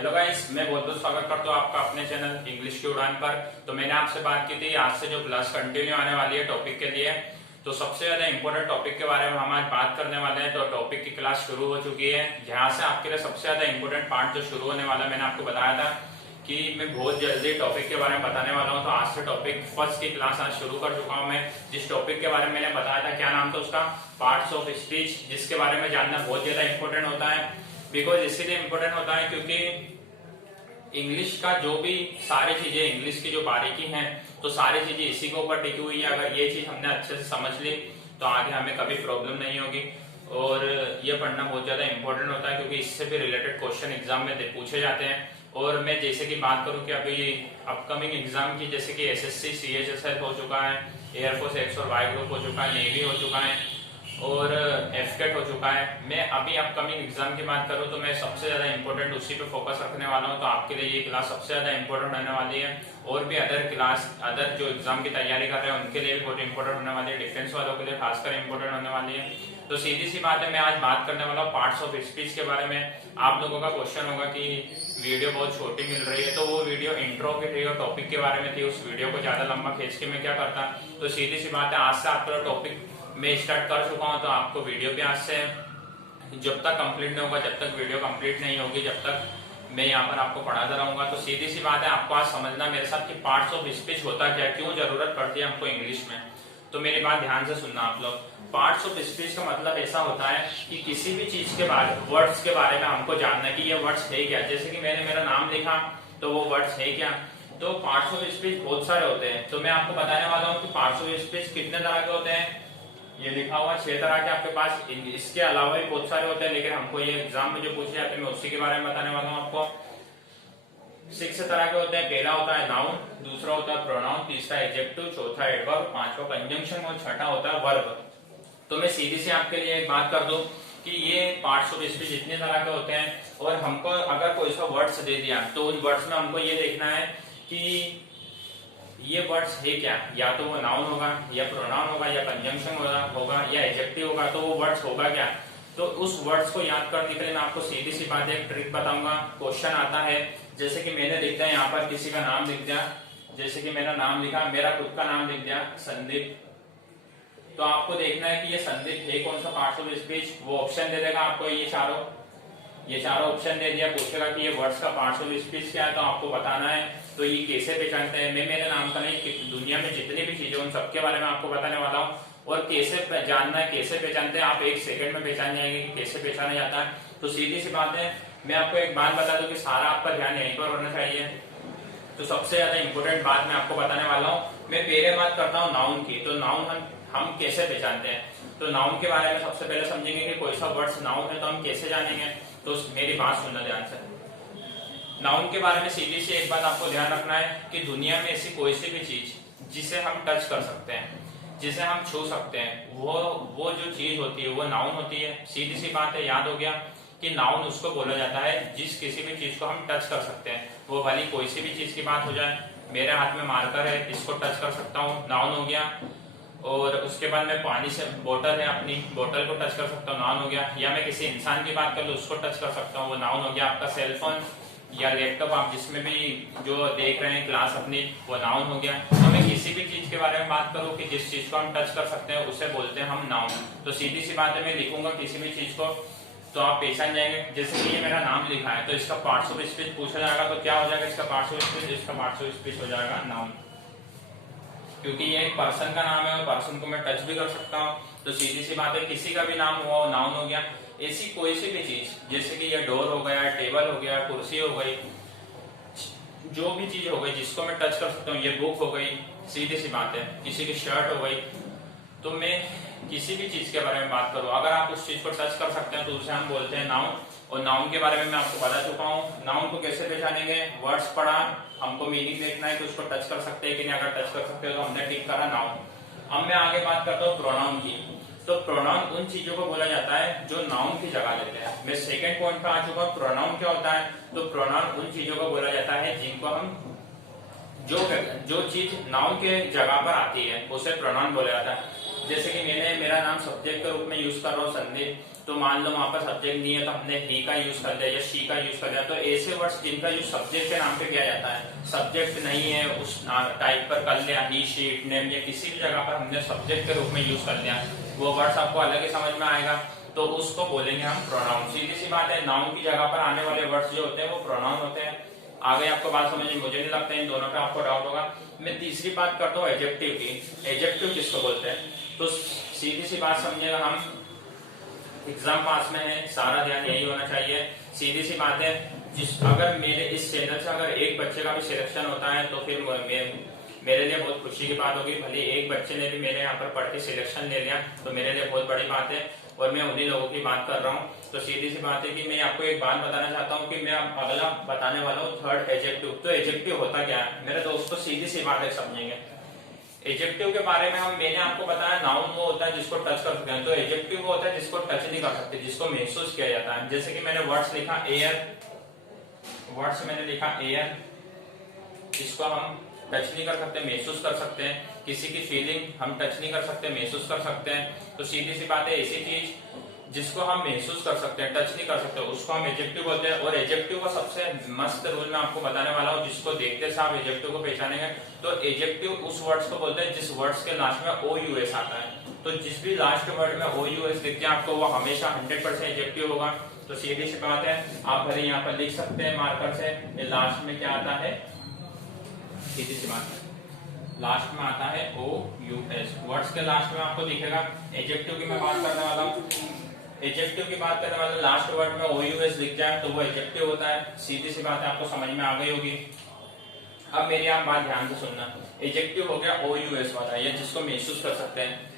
Hello guys, मैं बहुत बहुत स्वागत करता हूँ आपका अपने चैनल इंग्लिश की उड़ान पर। तो मैंने आपसे बात की थी आज से जो क्लास कंटिन्यू आने वाली है टॉपिक के लिए। तो सबसे ज्यादा इंपॉर्टेंट टॉपिक के बारे में हम आज बात करने वाले हैं। तो टॉपिक की क्लास शुरू हो चुकी है, जहाँ से आपके लिए सबसे ज्यादा इंपॉर्टेंट पार्ट जो शुरू होने वाला है, मैंने आपको बताया था कि मैं बहुत जल्दी टॉपिक के बारे में बताने वाला हूँ। तो आज से टॉपिक फर्स्ट की क्लास आज शुरू कर चुका हूँ मैं। जिस टॉपिक के बारे में मैंने बताया था, क्या नाम था उसका, पार्ट्स ऑफ स्पीच, जिसके बारे में जानना बहुत ज्यादा इंपॉर्टेंट होता है। बिकॉज इसीलिए इंपॉर्टेंट होता है क्योंकि इंग्लिश का जो भी सारी चीजें, इंग्लिश की जो बारीकी हैं, तो सारी चीजें इसी के ऊपर टिकी हुई है। अगर ये चीज हमने अच्छे से समझ ली तो आगे हमें कभी प्रॉब्लम नहीं होगी। और ये पढ़ना बहुत ज्यादा इंपॉर्टेंट होता है क्योंकि इससे भी रिलेटेड क्वेश्चन एग्जाम में पूछे जाते हैं। और मैं जैसे कि बात करूं कि अभी अपकमिंग एग्जाम की, जैसे कि एसएससी सीएचएसएल हो चुका है, एयरफोर्स एक्स और वाई ग्रुप हो चुका है, नेवी हो चुका है और एफकेट हो चुका है। मैं अभी अपकमिंग एग्जाम की बात करूं तो मैं सबसे ज्यादा इंपॉर्टेंट उसी पे फोकस रखने वाला हूं। तो आपके लिए ये क्लास सबसे ज्यादा इंपॉर्टेंट होने वाली है। और भी अदर जो एग्जाम की तैयारी कर रहे हैं उनके लिए भी बहुत इंपॉर्टेंट होने वाली है। डिफेंस वालों के लिए खासकर इंपॉर्टेंट होने वाली है। तो सीधी सी बात है, मैं आज बात करने वाला हूँ पार्ट्स ऑफ स्पीच के बारे में। आप लोगों का क्वेश्चन होगा कि वीडियो बहुत छोटी मिल रही है, तो वो वीडियो इंट्रो की थी और टॉपिक के बारे में थी। उस वीडियो को ज्यादा लंबा खींच के मैं क्या करता। तो सीधी सी बात है, आज से आपका टॉपिक मैं स्टार्ट कर चुका हूं। तो आपको वीडियो भी आज से जब तक कंप्लीट नहीं होगा, जब तक वीडियो कंप्लीट नहीं होगी, जब तक मैं यहाँ पर आपको पढ़ाता रहूंगा। तो सीधी सी बात है, आपको आज समझना मेरे साथ कि पार्ट्स ऑफ स्पीच होता क्या, क्यों जरूरत पड़ती है हमको इंग्लिश में। तो मेरी बात ध्यान से सुनना आप लोग। पार्ट्स ऑफ स्पीच का मतलब ऐसा होता है कि किसी भी चीज के बारे, वर्ड्स के बारे में हमको जानना है कि ये वर्ड्स है क्या। जैसे कि मैंने मेरा नाम लिखा तो वो वर्ड्स है क्या। तो पार्ट्स ऑफ स्पीच बहुत सारे होते हैं। तो मैं आपको बताने वाला हूँ कि पार्ट्स ऑफ स्पीच कितने तरह के होते हैं। ये लिखा हुआ 6 तरह के आपके पास। इसके अलावा भी बहुत सारे होते हैं, लेकिन हमको ये एग्जाम में जो पूछे जाते हैं मैं उसी के बारे में बताने वाला हूँ आपको। 6 तरह के होते हैं। पहला होता है नाउन, दूसरा होता है प्रोनाउन, तीसरा एडजेक्टिव, चौथा एडवर्ब, पांचवा कंजंक्शन और छठा होता है वर्ब। तो मैं सीधी से आपके लिए एक बात कर दूं कि ये पार्ट्स ऑफ स्पीच इतने तरह के होते हैं। और हमको अगर कोई सा वर्ड्स दे दिया तो उन वर्ड्स में हमको ये देखना है कि ये वर्ड्स है क्या। या तो वो नाउन होगा, या प्रोनाउन होगा, या कंजंक्शन होगा, या एडजेक्टिव होगा। तो वो वर्ड्स होगा क्या। तो उस वर्ड्स को याद करने के लिए मैं आपको सीधी सी बात एक ट्रिक बताऊंगा। क्वेश्चन आता है, जैसे कि मैंने लिख दिया यहाँ पर किसी का नाम लिख दिया, जैसे कि मेरा नाम लिखा, मेरा खुद का नाम लिख दिया संदीप। तो आपको देखना है कि ये संदीप है कौन सा पार्ट्स ऑफ स्पीच। वो ऑप्शन दे देगा आपको, ये चारों ऑप्शन दे दिया। पूछेगा कि ये वर्ड्स का पार्ट्स ऑफ स्पीच क्या है, तो आपको बताना है। तो ये कैसे पहचानते हैं, मैं मेरे नाम का नहीं, दुनिया में जितनी भी चीजें उन सबके बारे में आपको बताने वाला हूँ। और कैसे जानना है, कैसे पहचानते हैं, आप 1 सेकंड में पहचान जाएंगे कि कैसे पहचाना जाता है। तो सीधी सी बात है, मैं आपको एक बात बता दूं कि सारा आपका ध्यान यहीं पर होना चाहिए। तो सबसे ज्यादा इंपॉर्टेंट बात मैं आपको बताने वाला हूँ। मैं पहले बात करता हूँ नाउन की। तो नाउन हम कैसे पहचानते हैं। तो नाउन के बारे में सबसे पहले समझेंगे कि कोई सा वर्ड्स नाउन है तो हम कैसे जानेंगे। तो मेरी बात सुनना ध्यान से। नाउन के बारे में सीधी सी एक बात आपको ध्यान रखना है कि दुनिया में ऐसी कोई सी भी चीज जिसे हम टच कर सकते हैं, जिसे हम छू सकते हैं, वो जो चीज होती है वो नाउन होती है। सीधी सी बात है, याद हो गया कि नाउन उसको बोला जाता है जिस किसी भी चीज को हम टच कर सकते हैं। वो भली कोई सी भी चीज की बात हो जाए। मेरे हाथ में मार्कर है, इसको टच कर सकता हूँ, नाउन हो गया। और उसके बाद मैं पानी से, बोतल है अपनी, बोतल को टच कर सकता हूँ, नाउन हो गया। या मैं किसी इंसान की बात कर लूँ, उसको टच कर सकता हूँ, वो नाउन हो गया। आपका सेलफोन या लैपटॉप, आप जिसमें भी जो देख रहे हैं क्लास अपनी, वो नाउन हो गया। तो मैं किसी भी चीज के बारे में बात करूँ कि जिस चीज को हम टच कर सकते हैं उसे बोलते हैं हम नाउन। तो सीधी सी बात है, मैं लिखूंगा किसी भी चीज को तो आप पहचान जाएंगे। जैसे कि ये मेरा नाम लिखा है, तो इसका पार्ट्स ऑफ स्पीच पूछा जाएगा तो क्या हो जाएगा, इसका पार्ट्स ऑफ स्पीच, इसका पार्ट्स ऑफ स्पीच हो जाएगा नाउन। क्योंकि ये एक पर्सन का नाम है और पर्सन को मैं टच भी कर सकता हूँ। तो सीधी सी बात है, किसी का भी नाम हुआ नाउन हो गया। ऐसी कोई सी भी चीज, जैसे कि ये डोर हो गया, टेबल हो गया, कुर्सी हो गई, जो भी चीज हो गई जिसको मैं टच कर सकता हूँ, ये बुक हो गई। सीधी सी बात है, किसी की शर्ट हो गई। तो मैं किसी भी चीज के बारे में बात करूँ, अगर आप उस चीज को टच कर सकते हैं तो उसे हम बोलते हैं नाउन। और नाउन के बारे में मैं आपको बता चुका हूँ। नाउन को कैसे पहचानेंगे, वर्ड्स पढ़ा, हमको मीनिंग देखना है कि उसको टच कर सकते हैं कि नहीं। अगर टच कर सकते हो तो हमने टिक करा नाउन। अब मैं आगे बात करता हूँ प्रोनाउन की। तो प्रोनाउन उन चीजों को बोला जाता है जो नाउन की जगह लेते हैं। मैं सेकंड पॉइंट पे आ चुका हूँ, प्रोनाउन क्या होता है। तो प्रोनाउन उन चीजों को बोला जाता है जिनको हम, जो चीज नाउन के जगह पर आती है उसे प्रोनाउन बोला जाता है। जैसे कि मेरा नाम सब्जेक्ट के रूप में यूज कर रहा हूँ संदीप, तो मान लो वहां पर सब्जेक्ट नहीं है तो हमने ही का यूज कर दिया या शी का यूज कर दिया। तो ऐसे वर्ड्स जिनका यूज सब्जेक्ट के नाम पे किया जाता है, सब्जेक्ट नहीं है उस टाइप पर कर लिया, ही शी इट नेम या किसी भी जगह पर हमने सब्जेक्ट के रूप में यूज कर लिया, वो वर्ड्स आपको अलग ही समझ में आएगा, तो उसको बोलेंगे हम प्रोनाउन। सीधी सी बात है, नाउन की जगह पर आने वाले वर्ड्स जो होते हैं वो प्रोनाउन होते हैं। आगे आपको बात समझ में, मुझे नहीं लगता इन दोनों पे आपको डाउट होगा। मैं तीसरी बात करता हूँ एडजेक्टिव की। एडजेक्टिव किसको बोलते हैं? तो सीधी सी बात समझिएगा, हम एग्जाम पास में है, सारा ध्यान यही होना चाहिए। सीधी सी बात है, अगर मेरे इस चैनल से अगर एक बच्चे का भी सिलेक्शन होता है तो फिर मेरे लिए बहुत खुशी की बात होगी। भले एक बच्चे ने भी मेरे यहाँ पर पढ़ के सिलेक्शन ले लिया तो मेरे लिए बहुत बड़ी बात है, और मैं उन्हीं लोगों की बात कर रहा हूँ। तो सीधी सी बात है कि मैं आपको एक बात बताना चाहता हूँ कि मैं अगला बताने वाला हूँ थर्ड एडजेक्टिव। तो एडजेक्टिव होता क्या है मेरे दोस्तों? सीधी सी बात है, समझेंगे। एडजेक्टिव के बारे में मैंने आपको बताया, नाउन वो होता है जिसको टच कर सकते हैं, तो एडजेक्टिव वो होता है जिसको टच नहीं कर सकते, जिसको महसूस किया जाता है। जैसे कि मैंने वर्ड्स लिखा एयर, वर्ड्स मैंने लिखा एयर, इसको हम टच नहीं कर सकते, महसूस कर सकते हैं। किसी की फीलिंग हम टच नहीं कर सकते, महसूस कर सकते हैं। तो सीधी सी बात है, ऐसी चीज जिसको हम महसूस कर सकते हैं, टच नहीं कर सकते, उसको हम एडजेक्टिव बोलते हैं। और एडजेक्टिव का सबसे मस्त रूल मैं आपको बताने वाला हूँ, जिसको देखते से आप एडजेक्टिव को पहचानेंगे। तो एडजेक्टिव उस वर्ड्स को बोलते हैं जिस वर्ड्स के लास्ट में ओ यू एस आता है। तो जिस भी लास्ट वर्ड में ओ यू एस दिख जाए आपको, वो हमेशा 100% एडजेक्टिव होगा। तो सीधी सी बात है, आप भले यहाँ पर लिख सकते हैं मार्कर से, ये लास्ट में क्या आता है, सीधी सी बात है, लास्ट में आता है ओ यू एस। वर्ड्स के लास्ट में आपको दिखेगा। एडजेक्टिव की मैं बात करने वाला हूँ, एडजेक्टिव की बात करने वाला, लास्ट वर्ड में ओ यू एस दिख जाए तो वो एडजेक्टिव होता है। सीधी सी बात है, आपको समझ में आ गई होगी। अब मेरी आप बात ध्यान से सुनना, एडजेक्टिव हो गया ओ यू एस वाला, या जिसको महसूस कर सकते हैं।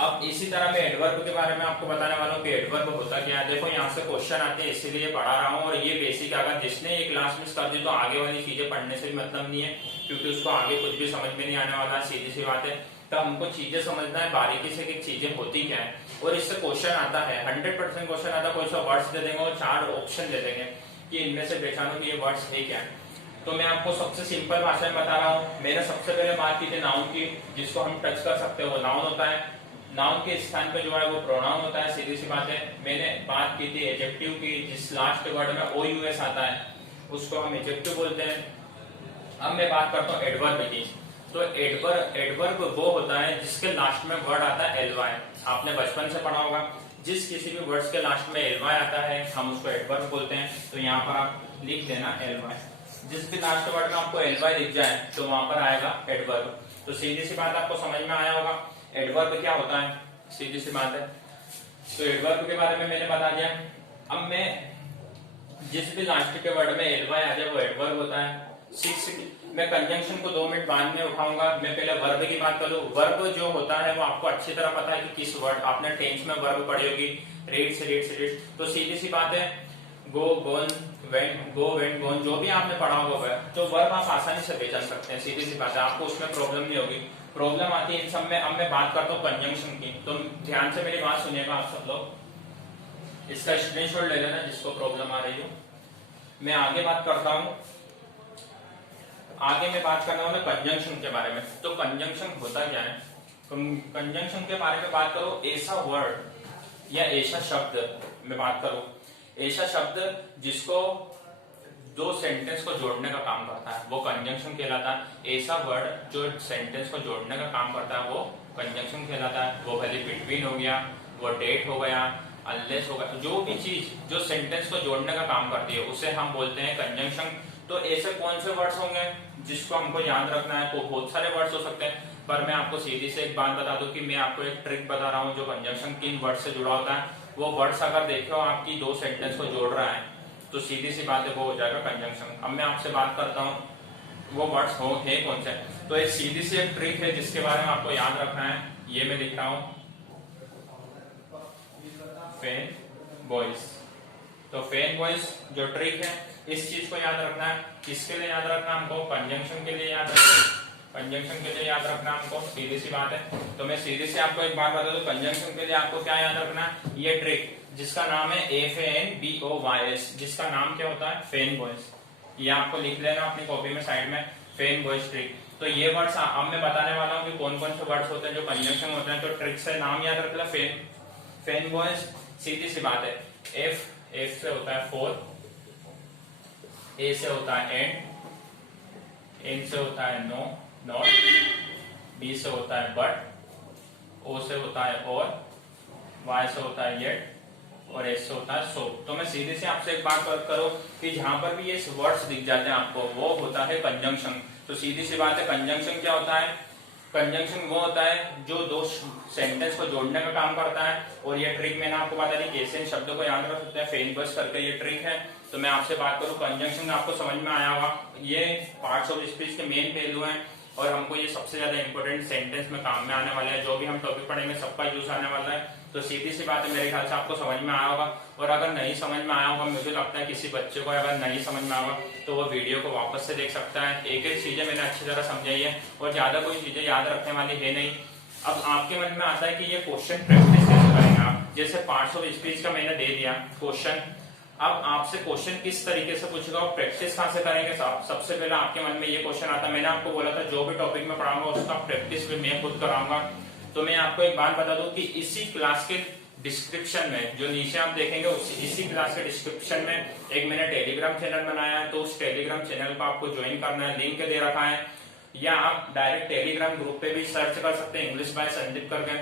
अब इसी तरह मैं एडवर्ब के बारे में आपको बताने वाला हूँ कि एडवर्ब होता क्या है। देखो यहाँ से क्वेश्चन आते हैं, इसीलिए पढ़ा रहा हूँ, और ये बेसिक, अगर जिसने ये क्लास मिस कर दी तो आगे वाली चीजें पढ़ने से भी मतलब नहीं है, क्योंकि उसको आगे कुछ भी समझ में नहीं आने वाला। सीधी सी बात है, तो हमको चीजें समझना है बारीकी से कि चीजें होती क्या है। और इससे क्वेश्चन आता है, 100% क्वेश्चन आता है। कोई सा वर्ड्स दे देंगे और 4 ऑप्शन दे देंगे कि इनमें से पहचानो कि ये वर्ड्स है क्या है। तो मैं आपको सबसे सिंपल भाषा में बता रहा हूँ। मैंने सबसे पहले बात की थी नाउन की, जिसको हम टच कर सकते हैं, वो नाउन होता है। नाउन के स्थान पे जो है वो प्रोनाउन होता है। सीधी सी बात है, मैंने बात की थी एडजेक्टिव की, जिस लास्ट वर्ड में ओ यू एस आता है उसको हम एडजेक्टिव बोलते हैं। अब मैं बात करता हूँ एडवर्ब की। तो एडवर्ब वो होता है जिसके लास्ट में वर्ड आता है एल वाई। आपने बचपन से पढ़ा होगा, जिस किसी भी वर्ड्स के लास्ट में एल वाई आता है हम उसको एडवर्ब बोलते हैं। तो यहाँ पर आप लिख देना एल वाई, जिस भी लास्ट वर्ड में आपको एल वाई दिख जाए तो वहां पर आएगा एडवर्ब। तो सीधी सी बात आपको समझ में आया होगा एडवर्ब क्या होता है, सीधी सी बात है। तो एडवर्ब के बारे में मैंने बता दिया। अब मैं जिस भी लास्ट के वर्ड में एल वाई आ जाए वो एडवर्ब होता है। मैं कंजंक्शन को 2 मिनट बाद में उठाऊंगा, मैं पहले वर्ब की बात करूं। वर्ब जो होता है वो आपको अच्छी तरह पता है कि किस वर्ड, आपने टेंस में वर्ब पढ़ी होगी, रीड से रीड से रीड। तो सीधी सी बात है, गो गोन वेंट, गो वेंट गोन, जो भी आपने पढ़ा होगा तो वर्ब आप आसानी से पहचान सकते हैं। सीधी सी बात है, आपको उसमें प्रॉब्लम नहीं होगी। प्रॉब्लम आती है इन सब में। अब मैं बात करता हूँ कंजंक्शन की, तो ध्यान से मेरी बात सुनिएगा आप सब लोग, इसका स्क्रीनशॉट ले लेना जिसको प्रॉब्लम आ रही हो। मैं आगे बात करता हूँ, आगे मैं बात करने वाला कंजंक्शन के बारे में। तो कंजंक्शन होता क्या है? कंजंक्शन के बारे में बात करो, ऐसा वर्ड या ऐसा शब्द मैं बात करूं, ऐसा शब्द जिसको 2 सेंटेंस को जोड़ने का काम करता है वो कंजंक्शन कहलाता है। ऐसा वर्ड जो सेंटेंस को जोड़ने का काम करता है वो कंजंक्शन कहलाता है। वो भले बिटवीन हो गया, वो डेट हो गया, अनलेस हो गया, जो भी चीज जो सेंटेंस को जोड़ने का काम करती है उसे हम बोलते हैं कंजंक्शन। तो ऐसे कौन से वर्ड्स होंगे जिसको हमको याद रखना है? तो बहुत सारे वर्ड्स हो सकते हैं, पर मैं आपको सीधी से एक बात बता दूं कि मैं आपको एक ट्रिक बता रहा हूं जो कंजंक्शन 3 वर्ड से जुड़ा होता है। वो वर्ड्स अगर देखो आपकी 2 सेंटेंस को जोड़ रहा है तो सीधी सी बात है वो हो जाएगा कंजंक्शन। अब मैं आपसे बात करता हूँ वो वर्ड्स हो है कौन से। तो एक सीधी सी एक ट्रिक है जिसके बारे में आपको याद रखना है, ये मैं लिख रहा हूँ, फैन बॉयज। तो फैन बॉयज जो ट्रिक है इस चीज को याद रखना है। किसके लिए याद रखना हमको? कंजंक्शन के लिए याद रखना, कंजंक्शन के लिए याद रखना हमको, सीधी सी बात है। तो मैं सीधी से आपको एक बात बता दूं, कंजंक्शन के लिए आपको क्या याद रखना है? ये ट्रिक जिसका नाम है FANBOYS, जिसका नाम क्या होता है? Fan boys. ये आपको लिख लेना अपनी कॉपी में साइड में, फैन बॉयज ट्रिक। तो तो ये वर्ड्स अब मैं बताने वाला हूँ कि कौन कौन से वर्ड्स होते हैं जो कंजंक्शन होते हैं। तो ट्रिक से नाम याद रखना, फेन बॉयज, सीधी सी बात है। एफ से होता है फॉर, ए से होता है एंड, एन से होता है नो नॉट, बी से होता है बट, ओ से होता है और, वाई से होता है येट और एस से होता है सो। तो मैं सीधे से आपसे एक बात करो कि जहां पर भी ये वर्ड्स दिख जाते हैं आपको वो होता है कंजंक्शन। तो सीधी सी बात है, कंजंक्शन क्या होता है? कंजंक्शन वो होता है जो दो सेंटेंस को जोड़ने का काम करता है। और ये ट्रिक मैंने आपको बता दी कैसे इन शब्दों को याद रख सकते हैं, फेन बस करके ये ट्रिक है। तो मैं आपसे बात करूं, कंजंक्शन आपको समझ में आया होगा। ये पार्ट्स ऑफ स्पीच के मेन पहलू हैं और हमको ये सबसे ज्यादा इंपॉर्टेंट सेंटेंस में काम में आने वाले हैं। जो भी हम टॉपिक पढ़ेंगे सबका यूज आने वाला है। तो सीधी सी बात है, मेरे ख्याल से आपको समझ में आया होगा। और अगर नहीं समझ में आया होगा, मुझे लगता है किसी बच्चे को अगर नहीं समझ में आया तो वो वीडियो को वापस से देख सकता है। एक एक चीजें मैंने अच्छी तरह समझाई है और ज्यादा कोई चीजें याद रखने वाली है नहीं। अब आपके मन में आता है कि ये क्वेश्चन प्रैक्टिस कैसे करेंगे आप। जैसे पार्ट्स ऑफ स्पीच का मैंने दे दिया क्वेश्चन, अब आपसे क्वेश्चन किस तरीके से पूछेगा और प्रैक्टिस कहां से करेंगे। सबसे पहले आपके मन में ये क्वेश्चन आता है, मैंने आपको बोला था जो भी टॉपिक में पढ़ाऊंगा उसका प्रैक्टिस भी मैं खुद कराऊंगा। तो मैं आपको एक बात बता दूं कि इसी क्लास के डिस्क्रिप्शन में जो नीचे आप देखेंगे इसी क्लास के डिस्क्रिप्शन में एक मैंने टेलीग्राम चैनल बनाया है। तो उस टेलीग्राम चैनल को आपको ज्वाइन करना है, लिंक दे रखा है। या आप डायरेक्ट टेलीग्राम ग्रुप पे भी सर्च कर सकते हैं, इंग्लिश बाय संदीप करके।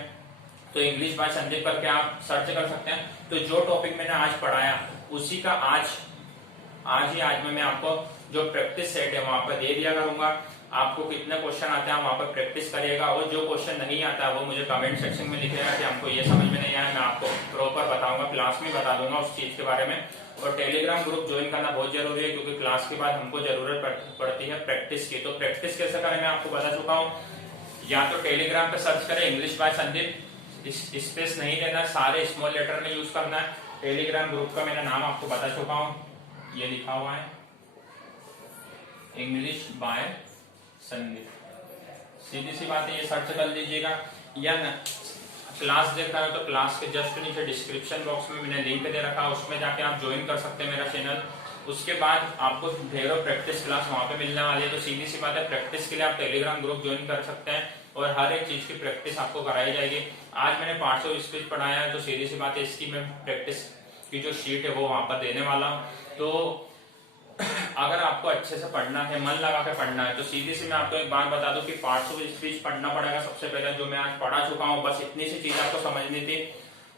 तो इंग्लिश बाय संदीप करके आप सर्च कर सकते हैं। तो जो टॉपिक मैंने आज पढ़ाया उसी का आज में मैं आपको जो प्रैक्टिस सेट है वहां पर दे दिया करूंगा। आपको कितने क्वेश्चन आते हैं वहां पर प्रैक्टिस करिएगा और जो क्वेश्चन नहीं आता है वो मुझे कमेंट सेक्शन में लिखिएगा कि हमको ये समझ में नहीं आया। मैं आपको प्रॉपर बताऊंगा, क्लास में बता दूंगा उस चीज के बारे में। और टेलीग्राम ग्रुप ज्वाइन करना बहुत जरूरी है क्योंकि क्लास के बाद हमको जरूरत पड़ती है प्रैक्टिस की। तो प्रैक्टिस कैसे करें मैं आपको बता चुका हूँ। या तो टेलीग्राम पे सर्च करें इंग्लिश बाय संदीप, स्पेस नहीं लेना, सारे स्मॉल लेटर में यूज करना है। टेलीग्राम ग्रुप का मैंने नाम आपको बता चुका हूँ, ये लिखा हुआ है इंग्लिश बाय संदीप। सीधी सी बात है, ये सर्च कर लीजिएगा। या न क्लास देख रहे हो तो क्लास के जस्ट नीचे डिस्क्रिप्शन बॉक्स में मैंने लिंक दे रखा है, उसमें जाके आप ज्वाइन कर सकते हैं मेरा चैनल। उसके बाद आपको ढेरों प्रैक्टिस क्लास वहां पे मिलने वाली है। तो सीधी सी बात है, प्रैक्टिस के लिए आप टेलीग्राम ग्रुप ज्वाइन कर सकते हैं और हर एक चीज की प्रैक्टिस आपको कराई जाएगी। आज मैंने 500 स्पीच पढ़ाया है तो सीधी सी बात है इसकी मैं प्रैक्टिस की जो शीट है वो वहां पर देने वाला हूँ। तो अगर आपको अच्छे से पढ़ना है, मन लगा के पढ़ना है, तो सीधी सी मैं आपको एक बात बता दूं कि पार्ट्स ऑफ स्पीच पढ़ना पड़ेगा सबसे पहले, जो मैं आज पढ़ा चुका हूँ। बस इतनी सी चीज आपको समझनी थी।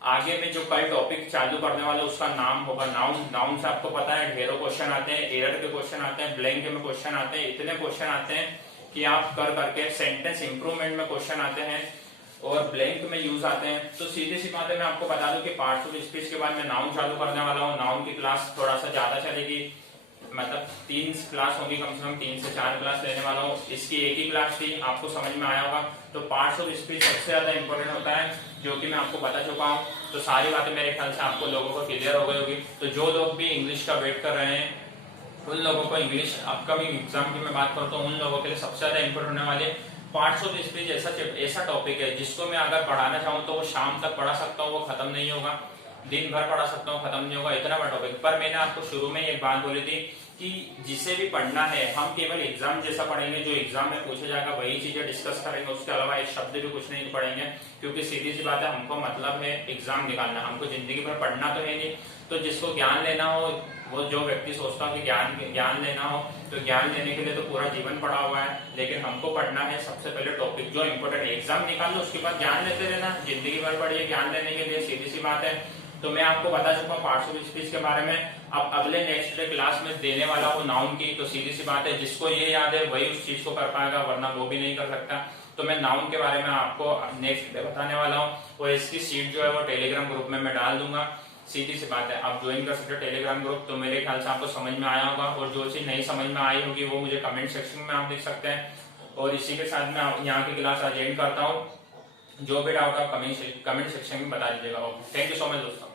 आगे में जो कल टॉपिक चालू करने वाला उसका नाम होगा नाउन। नाउन से आपको पता है ढेरों क्वेश्चन आते हैं, एरर के क्वेश्चन आते हैं, ब्लैंक में क्वेश्चन आते हैं, इतने क्वेश्चन आते हैं कि आप कर करके सेंटेंस इंप्रूवमेंट में क्वेश्चन आते हैं और ब्लैंक में यूज आते हैं। तो सीधी सी बात है, मैं आपको बता दूं कि पार्ट्स ऑफ स्पीच के बाद मैं नाउन चालू करने वाला हूँ। नाउन की क्लास थोड़ा सा ज्यादा चलेगी, मतलब 3 क्लास होगी, कम से कम 3 से 4 क्लास लेने वाला हूँ। इसकी एक ही क्लास थी, आपको समझ में आया होगा। तो पार्ट्स ऑफ स्पीच सबसे ज्यादा इंपॉर्टेंट होता है जो कि मैं आपको बता चुका हूँ। तो सारी बातें मेरे ख्याल से आपको लोगों को क्लियर हो गई होगी। तो जो लोग भी इंग्लिश का वेट कर रहे हैं उन लोगों को, इंग्लिश अपकमिंग एग्जाम की मैं बात करता हूँ, उन लोगों के लिए सबसे ज्यादा इंपॉर्टेंट होने वाले पार्ट्स ऑफ स्पीच ऐसा टॉपिक है जिसको मैं अगर पढ़ाना चाहूँ तो वो शाम तक पढ़ा सकता हूँ, वो खत्म नहीं होगा। दिन भर पढ़ा सकता हूँ, खत्म नहीं होगा, इतना बड़ा टॉपिक। पर मैंने आपको शुरू में एक बात बोली थी कि जिसे भी पढ़ना है हम केवल एग्जाम जैसा पढ़ेंगे, जो एग्जाम में पूछा जाएगा वही चीजें डिस्कस करेंगे, उसके अलावा एक शब्द भी कुछ नहीं पढ़ेंगे। क्योंकि सीधी सी बात है, हमको मतलब है एग्जाम निकालना, हमको जिंदगी भर पढ़ना तो है नहीं। तो जिसको ज्ञान लेना हो, वो जो व्यक्ति सोचता है कि ज्ञान लेना हो, तो ज्ञान लेने के लिए तो पूरा जीवन पढ़ा हुआ है। लेकिन हमको पढ़ना है सबसे पहले टॉपिक जो इंपॉर्टेंट, एग्जाम निकाल लो उसके बाद ज्ञान लेते रहना, जिंदगी भर पढ़िए ज्ञान लेने के लिए, सीधी सी बात है। तो मैं आपको बता चुका हूँ पार्ट्स ऑफ स्पीच के बारे में। अब अगले नेक्स्ट डे क्लास में देने वाला हूँ नाउन की। तो सीधी सी बात है, जिसको ये याद है वही उस चीज को कर पाएगा, वरना वो भी नहीं कर सकता। तो मैं नाउन के बारे में आपको नेक्स्ट डे बताने वाला हूँ और इसकी सीट जो है वो टेलीग्राम ग्रुप में मैं डाल दूंगा। सीधी सी बात है, आप ज्वाइन कर सकते हो टेलीग्राम ग्रुप। तो मेरे ख्याल से आपको समझ में आया होगा और जो चीज नहीं समझ में आई होगी वो मुझे कमेंट सेक्शन में आप देख सकते हैं। और इसी के साथ मैं यहाँ की क्लास अटेंड करता हूँ। जो भी डाउट आप कमेंट सेक्शन में बता दीजिएगा। Okay, thank you so much दोस्तों।